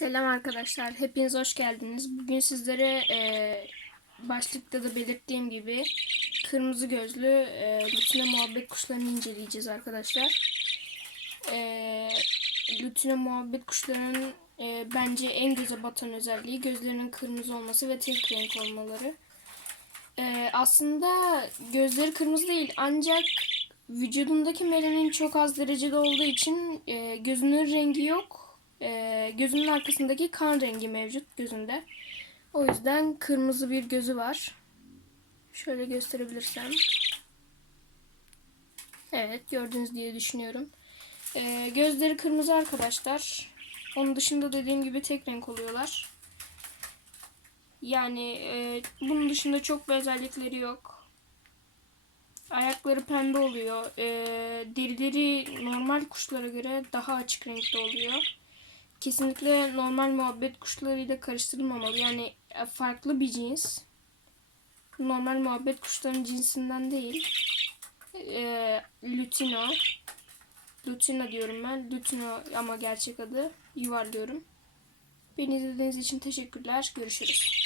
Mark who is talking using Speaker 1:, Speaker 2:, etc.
Speaker 1: Selam arkadaşlar, hepiniz hoş geldiniz. Bugün sizlere e, başlıkta da belirttiğim gibi kırmızı gözlü e, lütine muhabbet kuşlarını inceleyeceğiz arkadaşlar. E, lütine muhabbet kuşlarının e, bence en göze batan özelliği gözlerinin kırmızı olması ve tek renk olmaları. E, aslında gözleri kırmızı değil ancak vücudundaki melanin çok az derecede olduğu için e, gözünün rengi yok. E, gözünün arkasındaki kan rengi mevcut gözünde. O yüzden kırmızı bir gözü var. Şöyle gösterebilirsem. Evet gördünüz diye düşünüyorum. E, gözleri kırmızı arkadaşlar. Onun dışında dediğim gibi tek renk oluyorlar. Yani e, bunun dışında çok bir özellikleri yok. Ayakları pembe oluyor. E, derileri normal kuşlara göre daha açık renkte oluyor. Kesinlikle normal muhabbet kuşlarıyla karıştırılmamalı. Yani e, farklı bir cins. Normal muhabbet kuşlarının cinsinden değil. E, Lutino. Lutino diyorum ben. Lutino ama gerçek adı. Yuvarlıyorum. Beni izlediğiniz için teşekkürler. Görüşürüz.